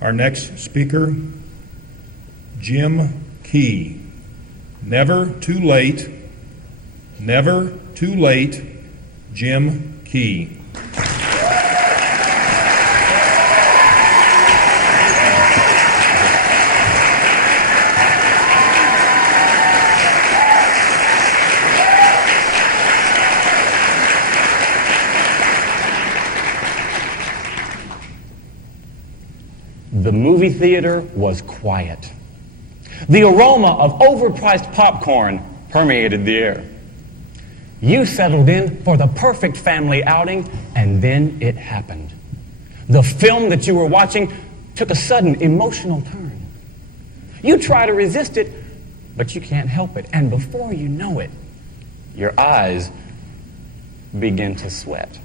Our next speaker, Jim Key. Never too late, never too late, Jim Key. The movie theater was quiet. The aroma of overpriced popcorn permeated the air. You settled in for the perfect family outing, and then it happened. The film that you were watching took a sudden emotional turn. You try to resist it, but you can't help it. And before you know it, your eyes begin to sweat.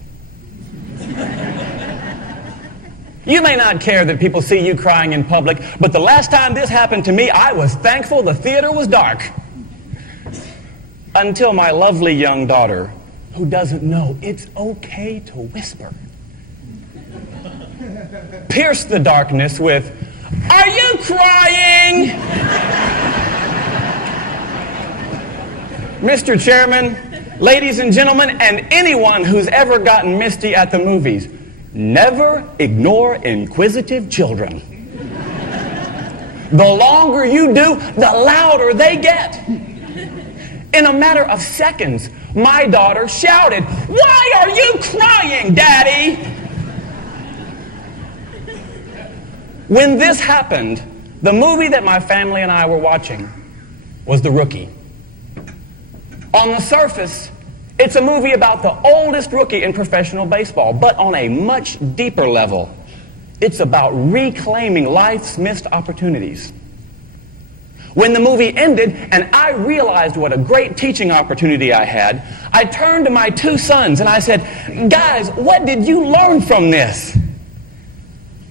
You may not care that people see you crying in public, but the last time this happened to me, I was thankful the theater was dark. Until my lovely young daughter, who doesn't know it's okay to whisper, pierced the darkness with, "Are you crying?" Mr. Chairman, ladies and gentlemen, and anyone who's ever gotten misty at the movies, never ignore inquisitive children. The longer you do, the louder they get. In a matter of seconds, my daughter shouted, "Why are you crying, Daddy?" When this happened, the movie that my family and I were watching was The Rookie. On the surface, it's a movie about the oldest rookie in professional baseball, but on a much deeper level, it's about reclaiming life's missed opportunities. When the movie ended and I realized what a great teaching opportunity I had, I turned to my two sons and I said, "Guys, what did you learn from this?"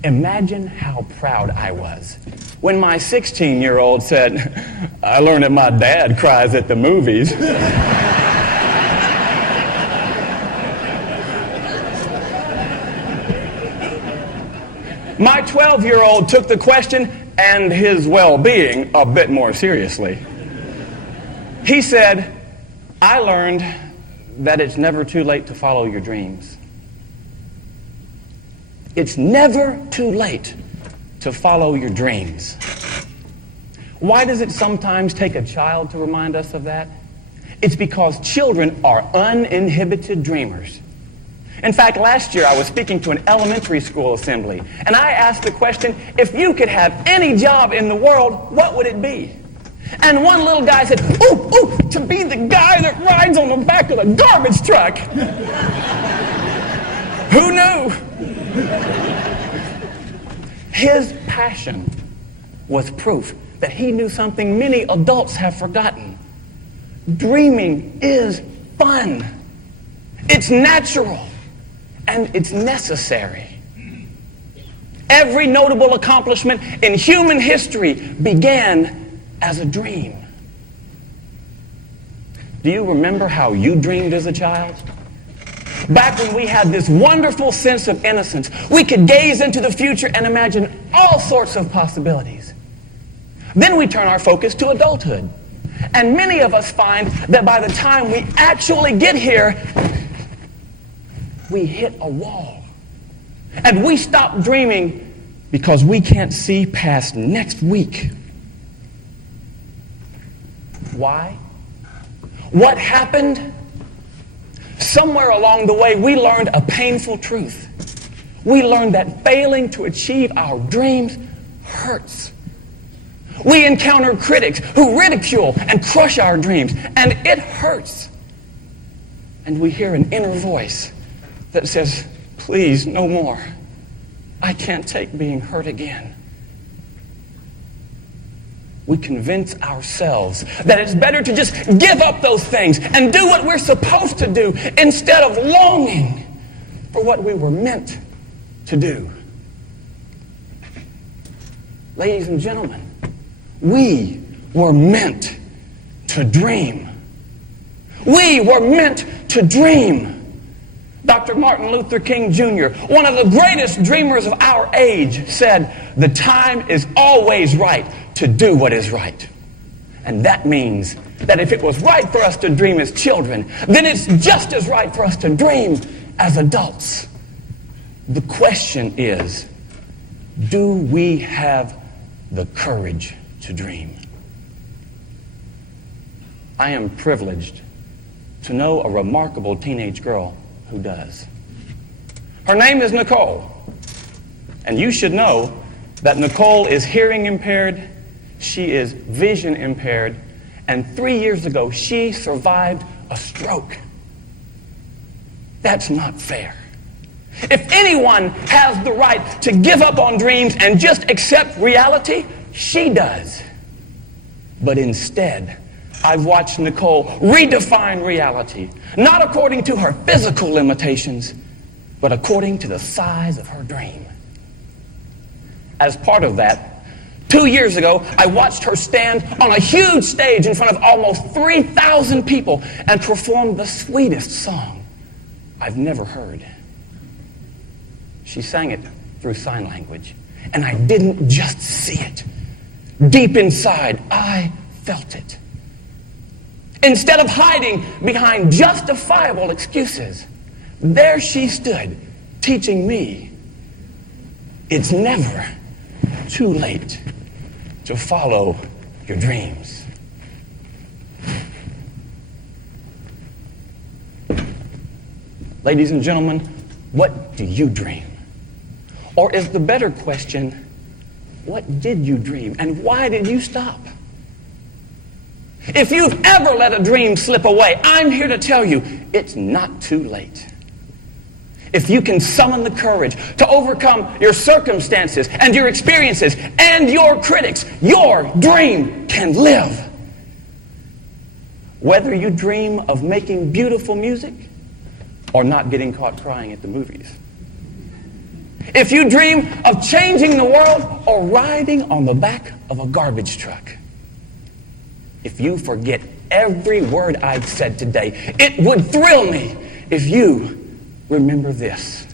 Imagine how proud I was when my 16-year-old said, "I learned that my dad cries at the movies." My 12-year-old took the question and his well-being a bit more seriously. He said, "I learned that it's never too late to follow your dreams." It's never too late to follow your dreams. Why does it sometimes take a child to remind us of that? It's because children are uninhibited dreamers. In fact, last year I was speaking to an elementary school assembly, and I asked the question, if you could have any job in the world, what would it be? And one little guy said, ooh, to be the guy that rides on the back of the garbage truck. Who knew? His passion was proof that he knew something many adults have forgotten. Dreaming is fun. It's natural. And it's necessary. Every notable accomplishment in human history began as a dream. Do you remember how you dreamed as a child? Back when we had this wonderful sense of innocence, we could gaze into the future and imagine all sorts of possibilities. Then we turn our focus to adulthood. And many of us find that by the time we actually get here, we hit a wall. And we stop dreaming because we can't see past next week. Why? What happened? Somewhere along the way, we learned a painful truth. We learned that failing to achieve our dreams hurts. We encounter critics who ridicule and crush our dreams, and it hurts. And we hear an inner voice that says, "Please, no more. I can't take being hurt again." We convince ourselves that it's better to just give up those things and do what we're supposed to do instead of longing for what we were meant to do. Ladies and gentlemen, we were meant to dream. We were meant to dream. Dr. Martin Luther King Jr., one of the greatest dreamers of our age, said, "The time is always right to do what is right." And that means that if it was right for us to dream as children, then it's just as right for us to dream as adults. The question is, do we have the courage to dream? I am privileged to know a remarkable teenage girl who does. Her name is Nicole. And you should know that Nicole is hearing impaired, she is vision impaired, and 3 years ago she survived a stroke. That's not fair. If anyone has the right to give up on dreams and just accept reality, she does. But instead, I've watched Nicole redefine reality, not according to her physical limitations, but according to the size of her dream. As part of that, 2 years ago, I watched her stand on a huge stage in front of almost 3,000 people and perform the sweetest song I've never heard. She sang it through sign language, and I didn't just see it. Deep inside, I felt it. Instead of hiding behind justifiable excuses, there she stood, teaching me it's never too late to follow your dreams. Ladies and gentlemen, what do you dream? Or is the better question, what did you dream and why did you stop? If you've ever let a dream slip away, I'm here to tell you it's not too late. If you can summon the courage to overcome your circumstances and your experiences and your critics, your dream can live. Whether you dream of making beautiful music or not getting caught crying at the movies. If you dream of changing the world or riding on the back of a garbage truck. If you forget every word I've said today, it would thrill me if you remember this.